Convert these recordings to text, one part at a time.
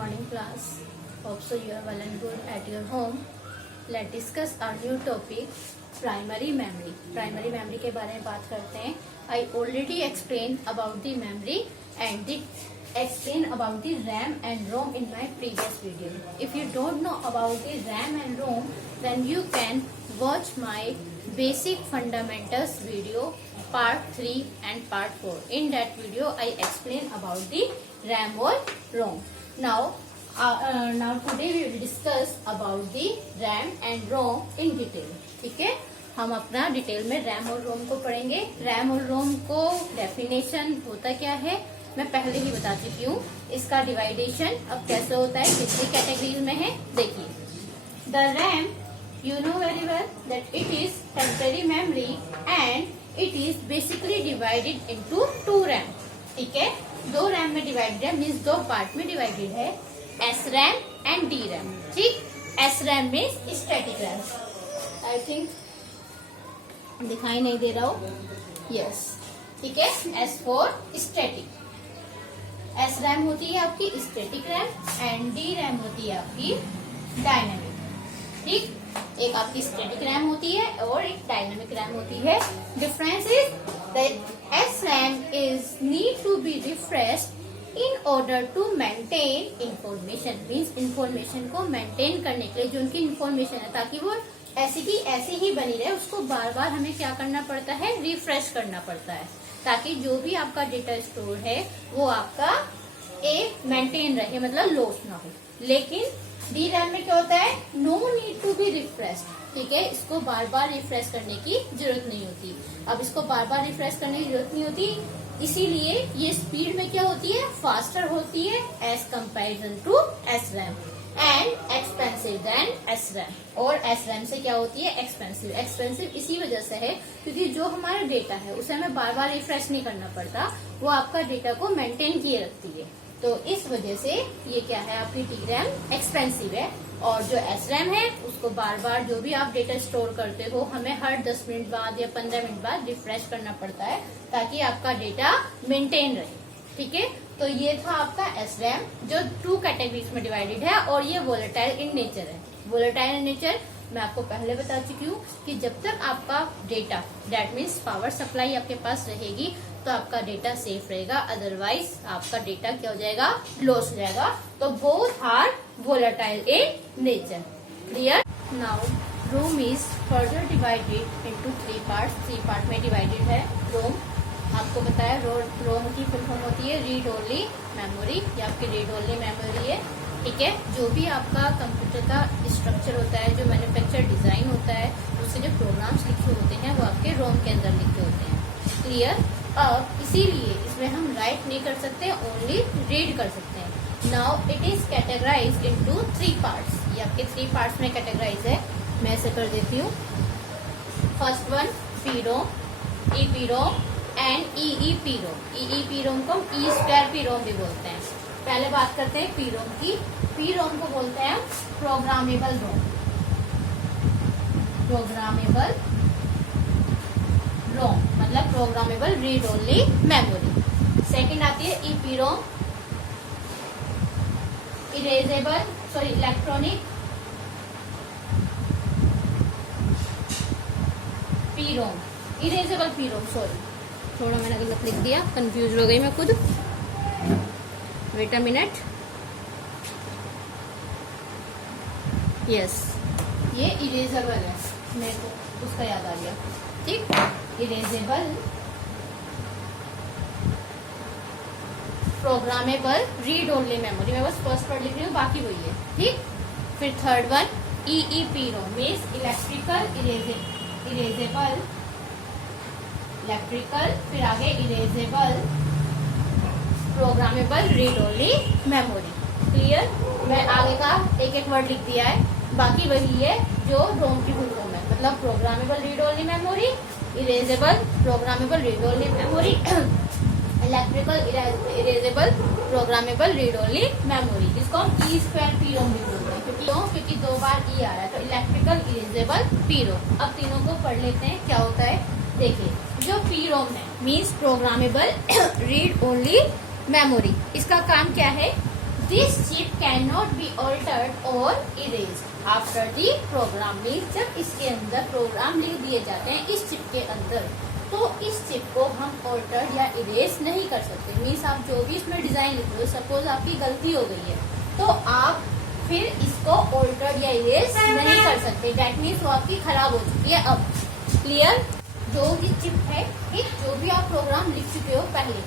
morning class. Hope so you are well and good at your home. Let's discuss our new topic, primary memory. Primary memory के बारे में बात करते हैं. I already explained about the memory and explain about the RAM and ROM in my previous video. If you don't know about the RAM and ROM, then you can watch my basic fundamentals video part 3 and part 4. In that video I explain about the RAM or ROM. Now today we will discuss about the RAM and ROM in detail. ठीक है, हम अपना detail में RAM और रोम को पढ़ेंगे. RAM और रोम को डेफिनेशन होता क्या है मैं पहले ही बता चुकी हूँ. इसका डिवाइडेशन अब कैसे होता है, कितनी कैटेगरीज में है देखिए. The RAM you know very well that it is temporary memory and it is basically divided into two RAM. ठीक है, दो रैम में डिवाइडेड है, मीन्स दो पार्ट में डिवाइडेड है, S RAM and D RAM. ठीक, S RAM means static RAM. I think दिखाई नहीं दे रहा हो. यस, ठीक है, S for static. S RAM होती है आपकी static RAM and D RAM होती है आपकी डायनेमिक. ठीक, एक आपकी स्टैटिक रैम होती है और एक डायनेमिक रैम होती है. Difference is that S RAM is need to be refreshed in order to maintain information. Means information को मेंटेन करने के लिए जो उनकी इंफॉर्मेशन है ताकि वो ऐसी की ऐसी ही बनी रहे, उसको बार बार हमें क्या करना पड़ता है, रिफ्रेश करना पड़ता है ताकि जो भी आपका डेटा स्टोर है वो आपका मेंटेन रहे, मतलब लॉस ना हो. लेकिन डी रैम में क्या होता है, no need to be refresh. ठीक है, इसको बार बार रिफ्रेश करने की जरूरत नहीं होती. अब इसको बार बार रिफ्रेश करने की जरूरत नहीं होती, इसीलिए ये स्पीड में क्या होती है, फास्टर होती है as comparison to S RAM and expensive than S RAM. और एस रैम से क्या होती है, एक्सपेंसिव. एक्सपेंसिव इसी वजह से है क्योंकि जो हमारा डेटा है उसे हमें बार बार रिफ्रेश नहीं करना पड़ता, वो आपका डेटा को मेंटेन किए रखती है. तो इस वजह से ये क्या है, आपकी डी रैम एक्सपेंसिव है. और जो एस रैम है उसको बार बार जो भी आप डेटा स्टोर करते हो हमें हर 10 मिनट बाद या 15 मिनट बाद रिफ्रेश करना पड़ता है ताकि आपका डेटा मेंटेन रहे. ठीक है, तो ये था आपका एस रैम जो टू कैटेगरीज में डिवाइडेड है और ये वोलेटाइल इन नेचर है. वोलेटाइल इन नेचर मैं आपको पहले बता चुकी हूँ कि जब तक आपका data that means power supply आपके पास रहेगी तो आपका डेटा सेफ रहेगा, अदरवाइज आपका डेटा क्या हो जाएगा, लॉस हो जाएगा. तो both are volatile in nature. Clear. Now ROM is further divided into 3 parts. 3 part में डिवाइडेड है रोम. आपको बताया रोम की फुल फॉर्म होती है रीड ओनली मेमोरी. ये आपकी रीड ओनली मेमोरी है. ठीक है, जो भी आपका कंप्यूटर का स्ट्रक्चर होता है, जो मैन्युफैक्चर डिजाइन होता है, उससे जो प्रोग्राम्स लिखे होते हैं वो आपके रोम के अंदर लिखे होते हैं. क्लियर. अब इसीलिए इसमें हम राइट नहीं कर सकते, ओनली रीड कर सकते हैं. Now it is categorised into 3 parts. ये आपके 3 पार्ट्स में कैटेगराइज है. मैं ऐसे कर देती हूँ. First one P ROM, E P ROM and E P ROM. E ROM को ई स्क्वायर पी रोम भी बोलते हैं. पहले बात करते हैं पी रोम की. पी रोम को बोलते हैं प्रोग्रामेबल रोम. प्रोग्रामेबल रोम मतलब programmable read only memory. Second आती है ई पी रोम, electronic P ROM, erasable P ROM. Sorry, थोड़ा मैंने गलत लिख दिया, कंफ्यूज हो गई मैं खुद. Wait a minute. यस, ये इरेजेबल है, मेरे को उसका याद आ गया. ठीक, erasable programmable read only memory. मैं बस फर्स्ट वर्ड लिख रही हूँ, बाकी वही है. ठीक, फिर थर्ड वन ई पी रोम मीन्स इलेक्ट्रिकल इरेजेबल, इलेक्ट्रिकल, फिर आगे erasable programmable read only memory. Clear. मैं आगे का एक वर्ड लिख दिया है, बाकी वही है जो रोम की फुल फॉर्म है. मतलब programmable read only memory, erasable programmable read only memory, electrical erasable programmable read only memory. इसको हम ई स्क्वायर पी रोम भी बोलते हैं क्योंकि 2 बार ई आ रहा है. तो इलेक्ट्रिकल इरेजेबल पी रोम. अब तीनों को पढ़ लेते हैं क्या होता है. देखिए, जो पी रोम है means programmable read only memory. इसका काम क्या है, this chip can not be altered और erase after the program. Means जब इसके अंदर प्रोग्राम लिख दिए जाते हैं इस चिप के अंदर, तो इस चिप को हम ऑल्टर या इरेज नहीं कर सकते। मीन्स आप जो भी इसमें डिजाइन लिख रहे हो, सपोज आपकी गलती हो गई है, तो आप फिर इसको ऑल्टर या इरेज नहीं कर सकते। दैट मीन्स वो आपकी खराब हो चुकी है अब। क्लियर? जो भी चिप है, ठीक, जो भी आप प्रोग्राम लिख चुके हो पहले,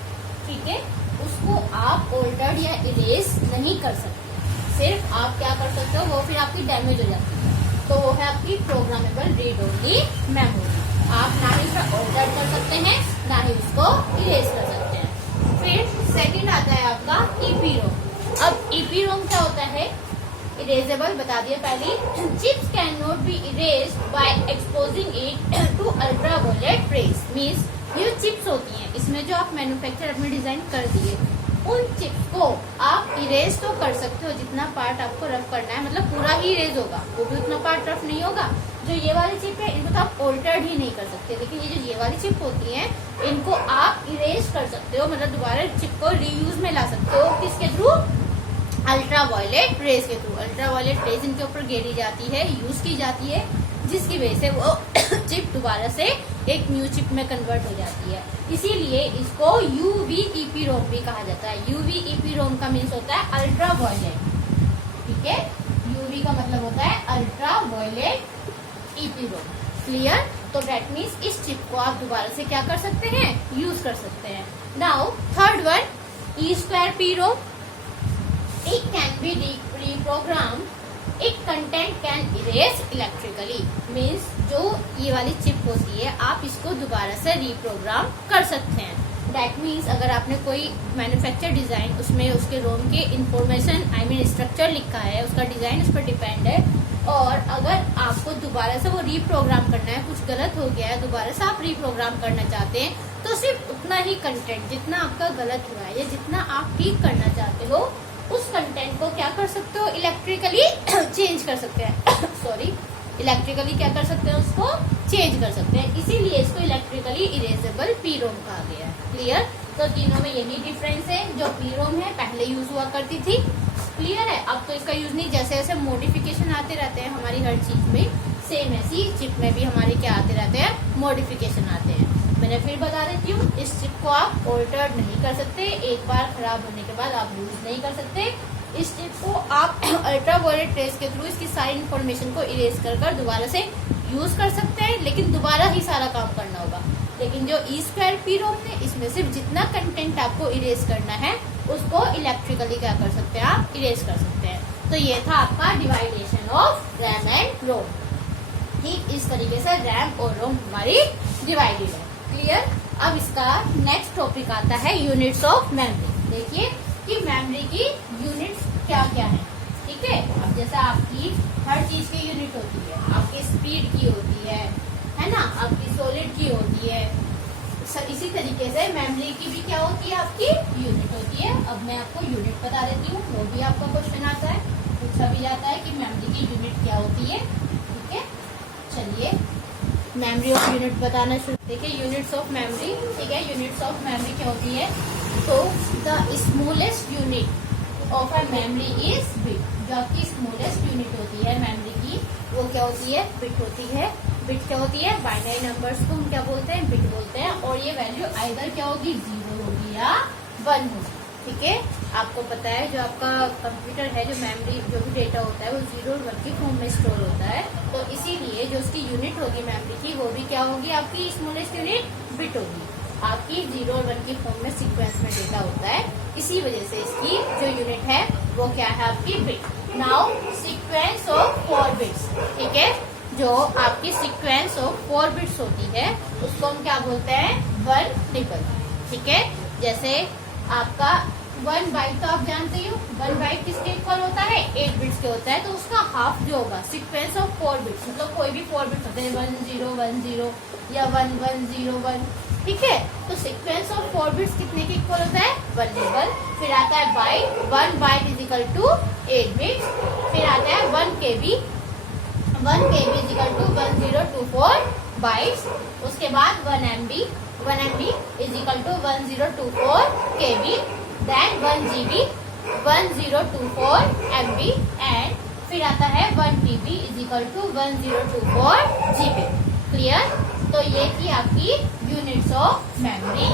ठीक है, उसको आप ऑल्टर या इरेज नहीं कर सकते। सिर्फ आप क्या कर सकते हो, वो फिर आपकी डैमेज हो जाती है, तो वो है आपकी प्रोग्रामेबल रीड ओनली मेमोरी। आप ना ही उसका ऑल्टर कर सकते हैं, ना ही उसको इरेज कर सकते हैं। फिर सेकंड आता है आपका ईपीरोम। अब ईपीरोम क्या होता है? इरेजेबल बता दिया पहले। Chips can not be erase by exposing it to ultraviolet rays. Means ये चिप्स होती हैं, इसमें जो आप मैन्युफैक्चर अपने डिजाइन कर दिए, उन चिप्स को आप इरेज तो कर सकते हो जितना पार्ट आपको रफ करना है, मतलब पूरा ही इरेज होगा, वो भी उतना पार्ट रफ नहीं होगा। जो ये वाली चिप है इनको तो आप ऑल्टर्ड ही नहीं कर सकते, लेकिन ये जो ये वाली चिप होती है इनको आप इरेज कर सकते हो, मतलब दोबारा चिप को रीयूज में ला सकते हो। किसके थ्रू? अल्ट्रावायलेट रेज के थ्रू। अल्ट्रावायलेट रेज इनके ऊपर गिरी जाती है, यूज की जाती है, जिसकी वजह से वो चिप दोबारा से एक न्यू चिप में कन्वर्ट हो जाती है। इसीलिए इसको यूवी ईपीरोम भी कहा जाता है। यूवी ईपीरोम का मीन्स होता है अल्ट्रावायलेट, ठीक है। यूवी का मतलब होता है अल्ट्रावायलेट ईपीरोम। क्लियर? तो दैट मीन्स इस चिप को आप दोबारा से क्या कर सकते हैं? यूज कर सकते हैं। Now third one, E square PROM. It can be reprogram, it content can erase electrically. Means जो ये वाली चिप होती है आप इसको दोबारा से रीप्रोग्राम कर सकते हैं। दैट मीन्स अगर आपने कोई मैन्युफैक्चर डिजाइन, उसमें उसके रोम के इंफॉर्मेशन आई मीन स्ट्रक्चर लिखा है, उसका डिजाइन उस पर डिपेंड है, और अगर आपको दोबारा से वो रीप्रोग्राम करना है, कुछ गलत हो गया है, दोबारा से आप रीप्रोग्राम करना चाहते हैं, तो सिर्फ उतना ही कंटेंट जितना आपका गलत हुआ है या जितना आप ठीक करना चाहते हो, उस कंटेंट को क्या कर सकते हो? इलेक्ट्रिकली चेंज कर सकते हैं। सॉरी, इलेक्ट्रिकली क्या कर सकते हैं? उसको चेंज कर सकते हैं। इसीलिए इसको इलेक्ट्रिकली इरेजेबल पीरोम कहा गया है। क्लियर? तो तीनों में यही डिफरेंस है। जो पीरोम है पहले यूज हुआ करती थी, क्लियर है, अब तो इसका यूज नहीं। जैसे जैसे मॉडिफिकेशन आते रहते हैं हमारी हर चीज में, सेम ऐसी चिप में भी हमारे क्या आते रहते हैं? मॉडिफिकेशन आते हैं। मैंने फिर बता देती हूँ, इस चिप को आप ऑल्टर नहीं कर सकते, एक बार खराब होने के बाद आप यूज नहीं कर सकते। इस चिप को आप अल्ट्रावायलेट रेज के थ्रू इसकी सारी इन्फॉर्मेशन को इरेज कर दोबारा से यूज कर सकते हैं, लेकिन दोबारा ही सारा काम करना होगा। लेकिन जो ई स्क्वायर पीरोम है, इसमें सिर्फ जितना कंटेंट आपको इरेज करना है उसको इलेक्ट्रिकली क्या कर सकते हैं? आप इरेज कर सकते हैं। तो ये था आपका डिवाइडेशन ऑफ रैम एंड रोम। ठीक इस तरीके से रैम और रोम हमारी डिवाइडेड है। क्लियर? अब इसका नेक्स्ट टॉपिक आता है यूनिट्स ऑफ मेमोरी। देखिए कि मेमोरी की यूनिट्स क्या क्या है। ठीक है, अब जैसा आपकी हर चीज की यूनिट होती है, आपकी स्पीड की होती है ना, आपकी सॉलिड की होती है, इसी तरीके से मेमोरी की भी क्या होती है? आपकी यूनिट होती है। अब मैं आपको यूनिट बता देती हूँ, वो भी आपका क्वेश्चन आता है, पूछा भी जाता है कि मेमोरी की यूनिट क्या होती है। ठीक है, चलिए मेमोरी ऑफ यूनिट बताना शुरू। देखिए यूनिट्स ऑफ मेमोरी, ठीक है, यूनिट्स ऑफ मेमोरी क्या होती है? तो the smallest unit of a memory is bit. जो आपकी स्मॉलेस्ट यूनिट होती है मेमोरी की, वो क्या होती है? बिट होती है। बिट क्या होती है? बाइनरी नंबर्स को हम क्या बोलते हैं? बिट बोलते हैं। और ये वैल्यू आइदर क्या होगी? 0 होगी या 1 होगी। ठीक है, आपको पता है जो आपका कंप्यूटर है, जो मेमोरी जो भी डेटा होता है वो 0 और 1 की फॉर्म में स्टोर होता है। तो इसीलिए जो उसकी यूनिट होगी मेमोरी की, वो भी क्या होगी? आपकी स्मॉलेस्ट यूनिट बिट होगी। आपकी 0 और 1 की फॉर्म में सीक्वेंस में डेटा होता है, इसी वजह से इसकी जो यूनिट है वो क्या है? आपकी bit. Now sequence of 4 bits, ठीक है, जो आपकी सीक्वेंस ऑफ 4 बिट्स होती है उसको हम क्या बोलते हैं? 1 निबल। ठीक है, जैसे आपका 1 बाइट तो आप जानते ही हो, 1 बाइट किसके इक्वल होता है? 8 बिट्स के होता है। तो उसका हाफ जो होगा सीक्वेंस ऑफ 4 बिट्स, मतलब कोई भी 4 बिट्स होते हैं, 1 0 1 0 या 1 1 0 1। ठीक है, तो सीक्वेंस ऑफ 4 बिट्स कितने के इक्वल होता है? 1 निबल। फिर आता है byte, 1 byte is equal to 8 bits. फिर आता है 1 KB, 1 KB is equal to 1024 bytes. उसके बाद 1 MB, 1 MB is equal to 1024 KB। Then 1 GB, 1024 MB and फिर आता है 1 TB is equal to 1024 GB। Clear? तो ये थी आपकी यूनिट्स ऑफ मेमोरी।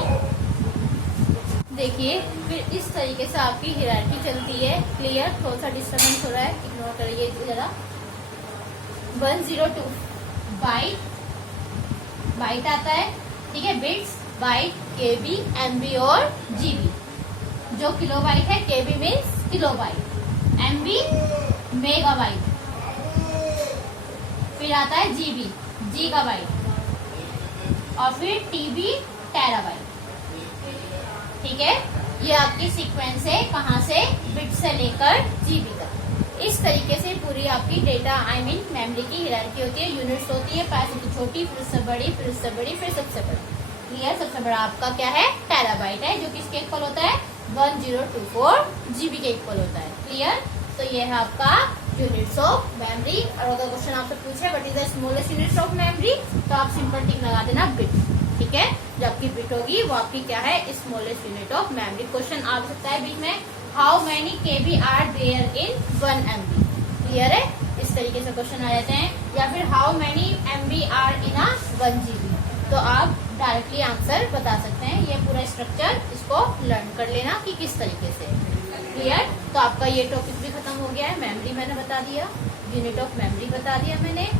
देखिए फिर इस तरीके से आपकी हायरार्की चलती है। क्लियर? थोड़ा सा डिस्टर्बेंस हो रहा है, इग्नोर करिए जरा। 102 बाइट आता है, ठीक है, बिट्स, बाइट, केबी, एमबी और जीबी। जो किलोबाइट है, केबी मीन्स किलोबाइट, एमबी मेगाबाइट, फिर आता है जीबी गीगाबाइट और फिर टीबी टेराबाइट। ठीक है, ये आपकी सीक्वेंस है, कहाँ से? बिट से लेकर जीबी तक। इस तरीके से पूरी आपकी डेटा मेमोरी की हायरार्की होती है, यूनिट्स होती है, पहले सबसे छोटी, फिर उससे बड़ी, फिर उससे बड़ी, फिर सबसे बड़ी। क्लियर? सबसे बड़ा आपका क्या है? टेराबाइट है, जो किसके इक्वल होता है? 1024 जीबी के इक्वल होता है। क्लियर? तो ये है आपका यूनिट्स ऑफ मेमोरी। और अगर क्वेश्चन आपसे पूछे what is the smallest units of memory, तो आप सिंपल टिक लगा देना बिट। ठीक है, जो आपकी बिट होगी वो आपकी क्या है? Smallest unit of memory. Question आ सकता है बीच में, how many KB are there in 1 MB। Clear है? इस तरीके से क्वेश्चन आ जाते हैं। या फिर how many MB are in a 1 GB। तो आप डायरेक्टली आंसर बता सकते हैं। ये पूरा स्ट्रक्चर इसको लर्न कर लेना कि किस तरीके से। क्लियर? तो आपका ये टॉपिक भी खत्म हो गया है। मेमोरी मैंने बता दिया, यूनिट ऑफ मेमोरी बता दिया मैंने।